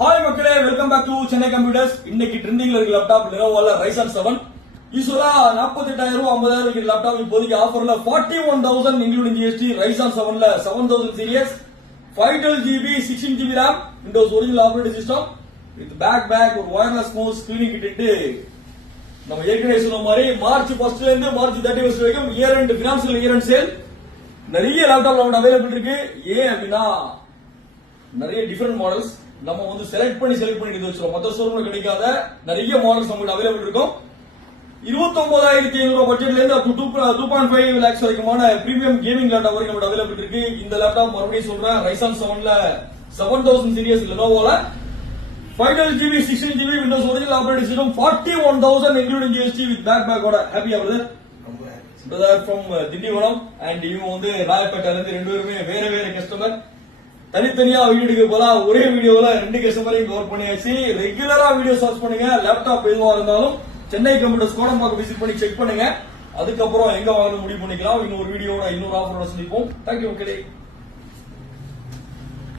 Hi மக்களே, welcome back to Chennai computers. இன்னைக்கு ட்ரெண்டிங்ல இருக்க லேப்டாப் Lenovoல Ryzen 7 யூசுவலா 48000 50000 இருக்கிற லேப்டாப் இப்போதைக்கு ஆஃபர்ல 41000 இன்க்ளூடிங் GST Ryzen 7ல 7000 series 512GB 16GB RAM Windows original operating system with bag ஒரு வயர்லெஸ் மவுஸ் ஸ்கிரீனிங் கிட்ட நம்ம ஏற்கனவே சொன்ன மாதிரி மார்ச் 1ல இருந்து மார்ச் 31 வரைக்கும் year end financial year end sale நிறைய லேப்டாப் நம்மகிட்ட அவைலபிள் இருக்கு. ஏன் அப்படின்னா நிறைய டிஃபரெண்ட் மாடல்ஸ் நம்ம வந்து செலக்ட் பண்ணி எடுத்து வச்சிருக்கோம். மற்ற ஷோரூம்ல கிடைக்காத நிறைய மாடல்ஸ் நம்மகிட்ட அவைலபிள் இருக்கும். 29500 பட்ஜெட்ல இருந்து அப் டு 2.5 lakhs வரைக்குமான பிரீமியம் கேமிங் லேப்டாப் வரைக்கும் நம்மகிட்ட அவைலபிள் இருக்கு. இந்த லேப்டாப் மறுபடியும் சொல்றேன், Ryzen 7ல 7000 சீரிஸ் Lenovoல 512GB 16GB Windows original operating system 41000 including GST with பேக்கோட. ஹாப்பியா brother? Brother from Tindivanam and இவங்க வந்து ராயப்பேட்டையில இருந்து ரெண்டு பேருமே வேற கஸ்டமர். தனித்தனியா வீடியோக்கு போல ஒரே வீடியோல ரெண்டு கஸ்டமரையும் கவர் பண்ணியாச்சு. ரெகுலரா வீடியோ சர்ச் பண்ணுங்க. லேப்டாப் எதுவா இருந்தாலும் சென்னை கம்ப்யூட்டர்ஸ் கோடம்பாக்கம் விசிட் பண்ணி செக் பண்ணுங்க. அதுக்கப்புறம் எங்க வாங்க முடிவு பண்ணிக்கலாம். இன்னொரு வீடியோட இன்னொரு ஆஃபரோட சந்திப்போம். தேங்க்யூ.